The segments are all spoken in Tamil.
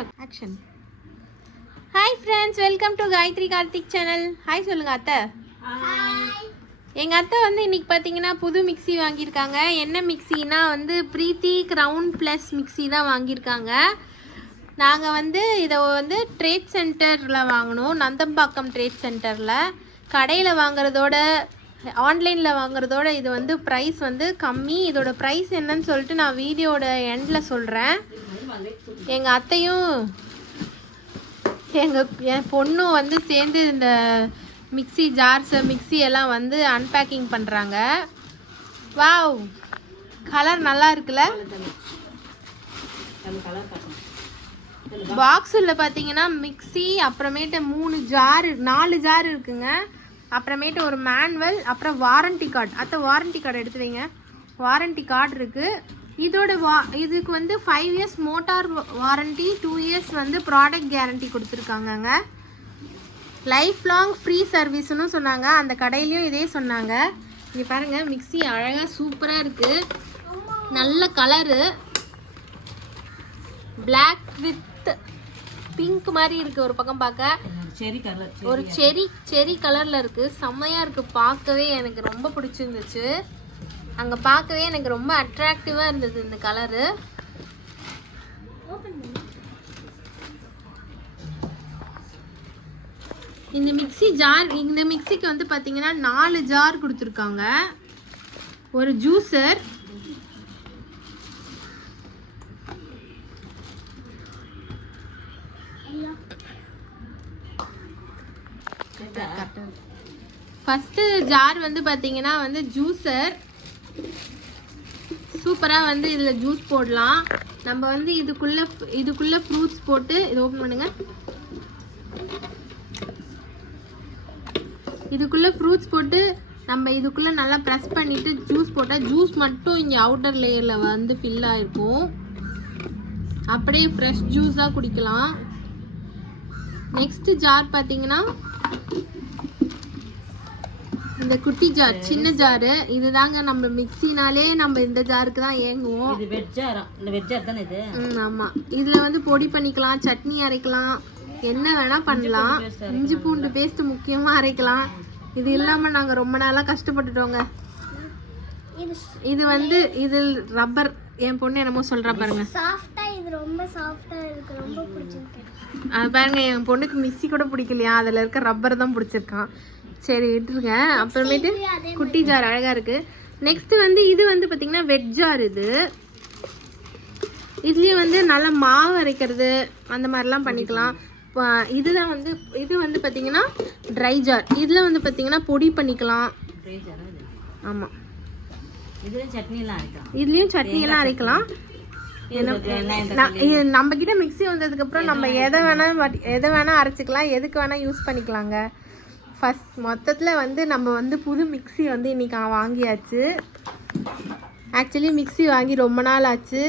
Action hi friends welcome to Gayathri Karthik channel hi சொல்லுங்க அத்தை. எங்கள் அத்தை வந்து இன்னைக்கு பார்த்தீங்கன்னா புது மிக்ஸி வாங்கியிருக்காங்க. என்ன மிக்ஸினா வந்து ப்ரீத்தி க்ரௌன் ப்ளஸ் மிக்ஸி தான் வாங்கியிருக்காங்க. நாங்கள் வந்து இதை வந்து ட்ரேட் சென்டரில் வாங்கினோம் நந்தம்பாக்கம் ட்ரேட் சென்டரில் கடையில் வாங்குறதோட ஆன்லைனில் வாங்குறதோட இது வந்து ப்ரைஸ் வந்து கம்மி. இதோட ப்ரைஸ் என்னன்னு சொல்லிட்டு நான் வீடியோட எண்டில் சொல்கிறேன் எங்கள் அத்தையும் எங்கள் என் பொண்ணும் வந்து சேர்ந்து இந்த மிக்ஸி ஜார்ஸு மிக்ஸி எல்லாம் வந்து அன்பேக்கிங் பண்ணுறாங்க வாவ் கலர் நல்லா இருக்குல்ல? பாக்ஸில் பார்த்தீங்கன்னா மிக்ஸி அப்புறமேட்டு மூணு ஜார் நாலு ஜார் இருக்குங்க. அப்புறமேட்டு ஒரு மேனுவல் அப்புறம் வாரண்டி கார்டு அத்தை வாரண்டி கார்டு எடுத்து வைங்க வாரண்டி கார்டு இருக்குது இதோட வா இதுக்கு வந்து five years motor warranty two years வந்து ப்ராடக்ட் கேரண்டி கொடுத்துருக்காங்கங்க. லைஃப் லாங் ஃப்ரீ சர்வீஸ்னு சொன்னாங்க. அந்த கடையிலையும் இதே சொன்னாங்க. இங்கே பாருங்கள் மிக்ஸி அழகாக சூப்பராக இருக்குது நல்ல கலரு Black வித் பிங்க் மாதிரி இருக்குது ஒரு பக்கம் பார்க்க செரி கலர் ஒரு செரி செரி கலரில் இருக்குது செம்மையாக இருக்குது பார்க்கவே எனக்கு ரொம்ப பிடிச்சிருந்துச்சு. அங்கே பார்க்கவே எனக்கு ரொம்ப அட்ராக்டிவாக இருந்தது இந்த கலரு இந்த மிக்ஸி ஜார் இந்த மிக்ஸிக்கு வந்து பார்த்தீங்கன்னா நாலு ஜார் கொடுத்துருக்காங்க. ஒரு ஜூஸர் ஃபஸ்ட்டு ஜார் வந்து பார்த்தீங்கன்னா வந்து ஜூஸர் சூப்பராக வந்து இதில் ஜூஸ் போடலாம். நம்ம வந்து இதுக்குள்ளே இதுக்குள்ளே ஃப்ரூட்ஸ் போட்டு இதை ஓப்பன் பண்ணுங்கள் இதுக்குள்ளே ஃப்ரூட்ஸ் போட்டு நம்ம இதுக்குள்ளே நல்லா ப்ரெஸ் பண்ணிவிட்டு ஜூஸ் போட்டால் ஜூஸ் மட்டும் இங்கே அவுட்டர் லேயரில் வந்து ஃபில் ஆகிருக்கும் அப்படியே ஃப்ரெஷ் ஜூஸாக குடிக்கலாம். நெக்ஸ்ட்டு ஜார் பார்த்தீங்கன்னா இந்த குட்டி ஜார் சின்ன ஜாரு இதுதாங்க நம்ம மிக்ஸினாலே நம்ம இந்த ஜாருக்கு தான் ஏங்குவோம். இது வெஜ்ஜாரா இந்த வெஜ்ஜார் தானே இது? ம் ஆமாம் இதில் வந்து பொடி பண்ணிக்கலாம் சட்னி அரைக்கலாம் என்ன வேணால் பண்ணலாம். இஞ்சி பூண்டு பேஸ்ட் முக்கியமாக அரைக்கலாம். இது இல்லாமல் நாங்கள் ரொம்ப நாளாக கஷ்டப்பட்டுட்டோங்க. இது வந்து இது ரப்பர் என் பொண்ணு என்னமோ சொல்கிறா பாருங்க. சாஃப்டா இது ரொம்ப சாஃப்டா இருக்கு. ரொம்ப பிடிச்சிருக்கு. அது பாருங்க என் பொண்ணுக்கு மிக்ஸி கூட பிடிக்கலையா? அதில் இருக்க ரப்பர் தான் பிடிச்சிருக்கான். சரி விட்டுருங்க. அப்புறமேட்டு குட்டி ஜார் அழகாக இருக்குது நெக்ஸ்ட் வந்து இது வந்து பார்த்திங்கன்னா வெட் ஜார் இது. இதுலேயும் வந்து நல்லா மாவு அரைக்கிறது அந்த மாதிரிலாம் பண்ணிக்கலாம். இப்போ இதுதான் வந்து இது வந்து பார்த்திங்கன்னா ட்ரை ஜார் இதில் வந்து பார்த்திங்கன்னா பொடி பண்ணிக்கலாம். ஆமாம் இதுலேயும் சட்னியெல்லாம் அரைக்கலாம். நம்ம கிட்ட மிக்ஸி வந்ததுக்கு அப்புறம் நம்ம எதை வேணா வடி- எதை வேணா அரைச்சிக்கலாம். எதுக்கு வேணா யூஸ் பண்ணிக்கலாங்க. ஃபர்ஸ்ட் மொத்தத்தில் வந்து நம்ம வந்து புது மிக்ஸி வந்து இன்னைக்கு வாங்கியாச்சு. ஆக்சுவலி மிக்ஸி வாங்கி ரொம்ப நாள் ஆச்சு.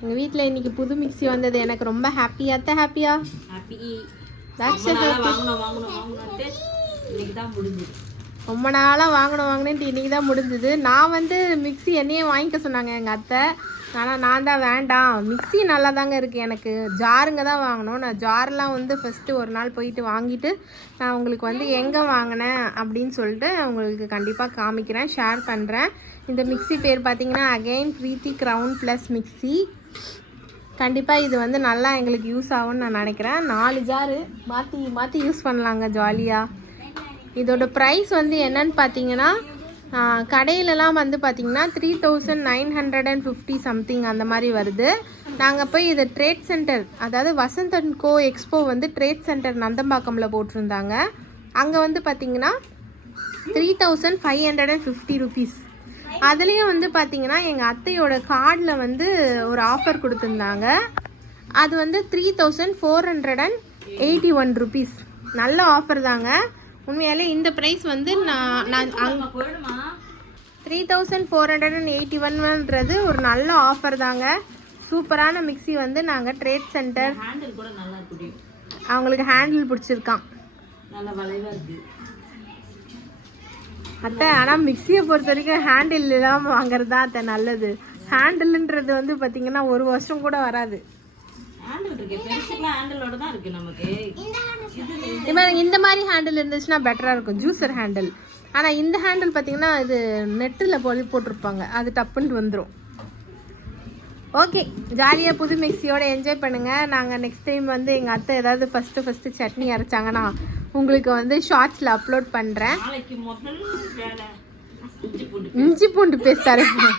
எங்கள் வீட்டில் இன்னைக்கு புது மிக்ஸி வந்தது. எனக்கு ரொம்ப தான் ஹாப்பியா தான் முடிஞ்சுது. ரொம்ப நாளாக வாங்கணும் வாங்கினேன்ட்டு இன்றைக்கி தான் முடிஞ்சுது. நான் வந்து மிக்ஸி என்னையே வாங்கிக்க சொன்னாங்க எங்கள் அத்தை. ஆனால் நான் தான் வேண்டாம். மிக்ஸி நல்லா தாங்க இருக்குது எனக்கு. ஜாருங்க தான் வாங்கணும். நான் ஜார்லாம் வந்து ஃபஸ்ட்டு ஒரு நாள் போயிட்டு வாங்கிட்டு நான் உங்களுக்கு வந்து எங்கே வாங்கினேன் அப்படின்னு சொல்லிட்டு உங்களுக்கு கண்டிப்பாக காமிக்கிறேன் ஷேர் பண்ணுறேன் இந்த மிக்ஸி பேர் பார்த்தீங்கன்னா again Preethi crown plus mixie கண்டிப்பாக இது வந்து நல்லா எங்களுக்கு யூஸ் ஆகும்னு நான் நினைக்கிறேன். நாலு ஜாரு. மாற்றி மாற்றி யூஸ் பண்ணலாங்க ஜாலியாக இதோட ப்ரைஸ் வந்து என்னன்னு பார்த்தீங்கன்னா கடையிலலாம் வந்து பார்த்திங்கன்னா three thousand nine hundred and fifty something அந்த மாதிரி வருது. நாங்கள் போய் இது ட்ரேட் சென்டர் அதாவது வசந்த் அண்ட் கோ எக்ஸ்போ வந்து ட்ரேட் சென்டர் நந்தம்பாக்கமில் போட்டிருந்தாங்க. அங்கே வந்து பார்த்தீங்கன்னா three thousand five hundred and fifty rupees அதுலேயும் வந்து பார்த்தீங்கன்னா எங்கள் அத்தையோட கார்டில் வந்து ஒரு ஆஃபர் கொடுத்துருந்தாங்க. அது வந்து three thousand four hundred and eighty one rupees நல்ல ஆஃபர் தாங்க. உண்மையாலே இந்த ப்ரைஸ் வந்து நான் நான் three thousand four hundred and eighty ஒன்ன்றது ஒரு நல்ல ஆஃபர் தாங்க. சூப்பரான மிக்ஸி வந்து நாங்கள் ட்ரேட் சென்டர் ஹேண்டில் கூட நல்லா இருக்கு அவங்களுக்கு ஹேண்டில் பிடிச்சிருக்கான் நல்ல வளைவா இருக்கு. அத்தை ஆனால் மிக்ஸியை பொறுத்த வரைக்கும் ஹேண்டில் இல்லாமல் வாங்குறது தான் அத்தை நல்லது. ஹேண்டில்ன்றது வந்து பார்த்தீங்கன்னா ஒரு வருஷம் கூட வராது. ஹேண்டில் இருக்கு. பெருசுக்குலாம் ஹேண்டிலோட தான் இருக்கு நமக்கு. இது மாதிரி இந்த மாதிரி ஹேண்டில் இருந்துச்சுன்னா பெட்டராக இருக்கும். ஜூஸர் ஹேண்டில் ஆனால் இந்த ஹேண்டில் பார்த்தீங்கன்னா இது நெட்டில் போய் போட்டிருப்பாங்க. அது டப்புன்ட்டு வந்துடும் ஓகே ஜாலியாக புது மிக்ஸியோட என்ஜாய் பண்ணுங்கள் நாங்கள் நெக்ஸ்ட் டைம் வந்து எங்கள் அத்தை ஏதாவது ஃபஸ்ட்டு ஃபஸ்ட்டு சட்னி அரைச்சாங்கன்னா உங்களுக்கு வந்து ஷார்ட்ஸில் அப்லோட் பண்ணுறேன் இஞ்சி பூண்டு பேஸ்ட். அரைப்போம்.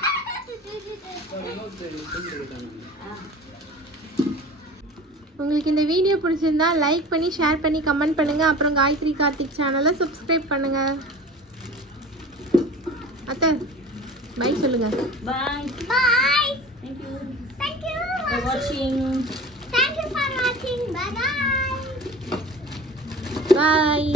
உங்களுக்கு இந்த வீடியோ பிடிச்சிருந்தா லைக் பண்ணி ஷேர் பண்ணி கமெண்ட் பண்ணுங்க அப்புறம் காயத்ரி கார்த்திக் சேனலை சப்ஸ்கிரைப் பண்ணுங்க அத்தை பை சொல்லுங்க bye Bye. Thank you you. For வாட்சிங் for watching. Bye bye. Bye